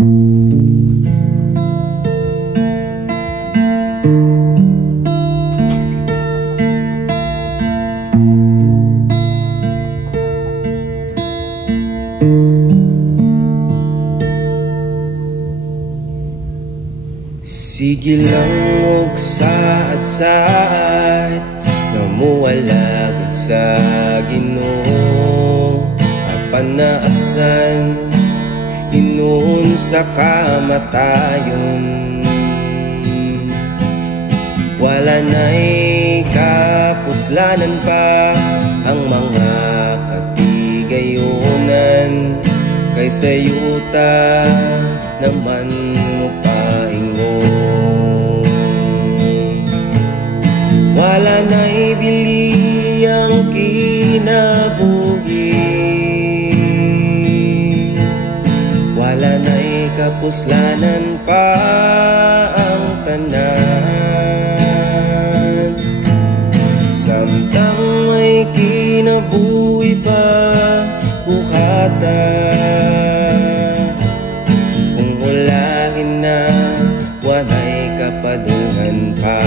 Sige lang og saad-saad na muwalagod sa Ginoo, apan naapsan inuun sa kamatayon. Wala na'y kapuslanan pa ang mga katigayonan, kaysa yuta naman mo paingon. Wala na'y bili ang kinabuhi, wala na'y kapuslanan pa ang tanan. Samtang may kinabuhi pa buhata, kung ulahin na walay kapadungan pa.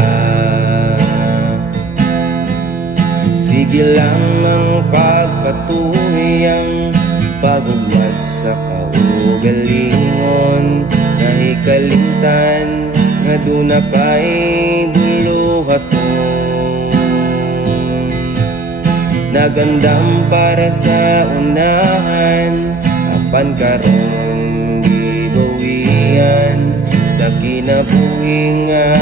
Sige lang ang pagpatuloy ang pagugmad sa kaugalingon, nahikalimtan nga duna pa'y buluhaton. Nagandam para sa unahan, apan karon gibawian sa kinabuhi nga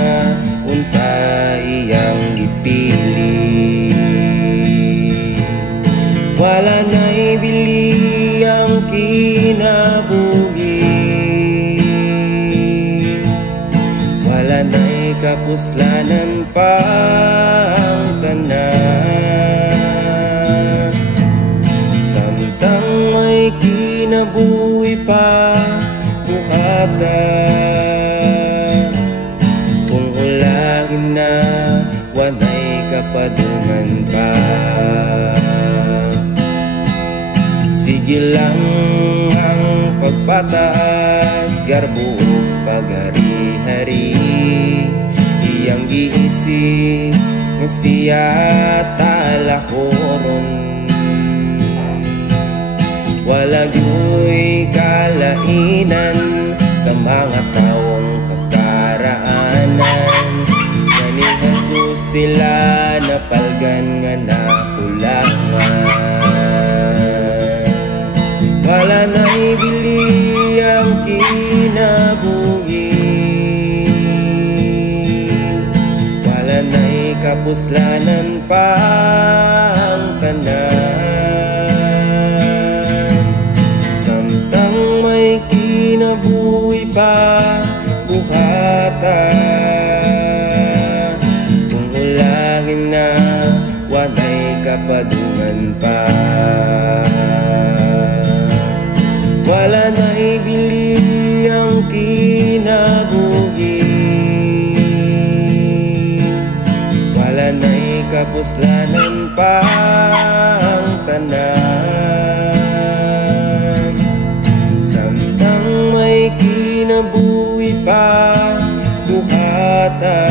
unta iyang gipili. Wala na'y bili ang kinabuhi, wala na'y kapuslanan pa ang tanan. Samtang may kinabuhi pa buhata, kung ulahin na walay kapadungan pa. Sige lang ang pagpataas, garbo pagari-hari, iyang giisi nga siya talakoron. Wala gyu'y kalainan sa mga taong kakaraanan, nga ni Jesus sila napalgan nga nakulangan. Wala na'y bili ang kinabuhi, wala na'y kapuslanan pa ang tanan. Samtang may kinabuhi pa buhata, kung ulahin na walay kapadungan pa. Wala na'y bili ang kinabuhi, wala na'y kapuslanan pa ang tanan. Samtang may kinabuhi pa buhata,